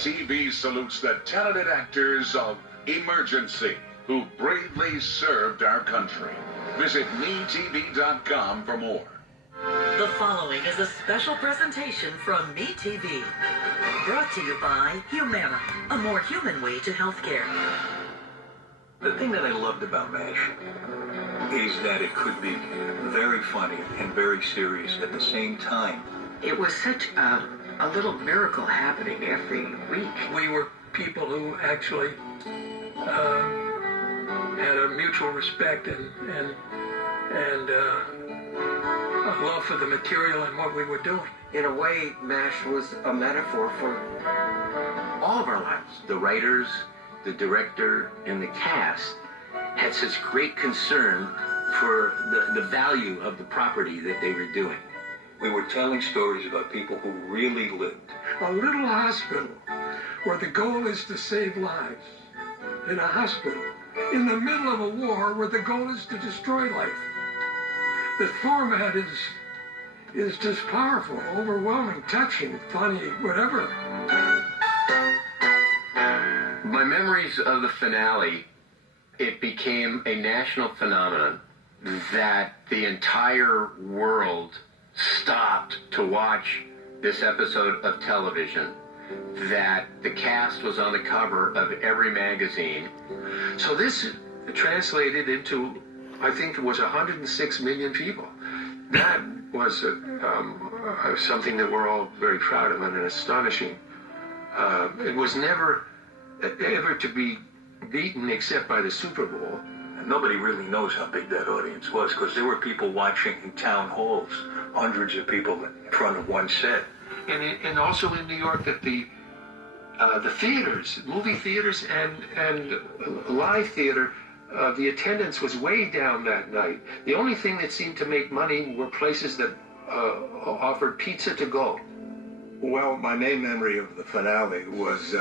TV salutes the talented actors of Emergency who bravely served our country. Visit MeTV.com for more. The following is a special presentation from MeTV. Brought to you by Humana, a more human way to healthcare. The thing that I loved about MASH is that it could be very funny and very serious at the same time. It was such a little miracle happening every week. We were people who actually had a mutual respect and a love for the material and what we were doing. In a way, MASH was a metaphor for all of our lives. The writers, the director, and the cast had such great concern for the value of the property that they were doing. We were telling stories about people who really lived. A little hospital where the goal is to save lives. In a hospital in the middle of a war where the goal is to destroy life. The format is just powerful, overwhelming, touching, funny, whatever. My memories of the finale, it became a national phenomenon that the entire world stopped to watch this episode of television, that the cast was on the cover of every magazine. So this translated into, I think it was 106 million people. That was something that we're all very proud of and astonishing. It was never ever to be beaten except by the Super Bowl. And nobody really knows how big that audience was because there were people watching in town halls, hundreds of people in front of one set. And also in New York that the theaters, movie theaters and live theater, the attendance was way down that night. The only thing that seemed to make money were places that offered pizza to go. Well, my main memory of the finale was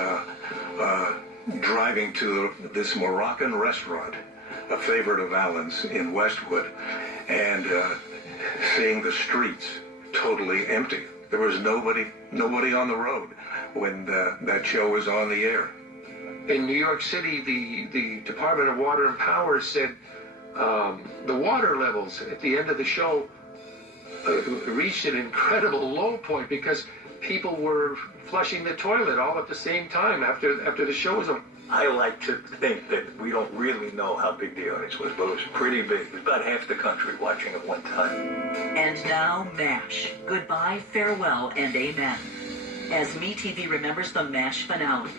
driving to this Moroccan restaurant, a favorite of Alan's in Westwood, and seeing the streets totally empty. There was nobody on the road when that show was on the air. In New York City, the Department of Water and Power said the water levels at the end of the show reached an incredible low point because people were flushing the toilet all at the same time after the show was over. I like to think that we don't really know how big the audience was, but it was pretty big. It was about half the country watching at one time. And now MASH. Goodbye, farewell, and amen. As MeTV remembers the MASH finale.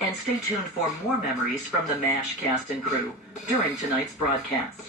And stay tuned for more memories from the MASH cast and crew during tonight's broadcast.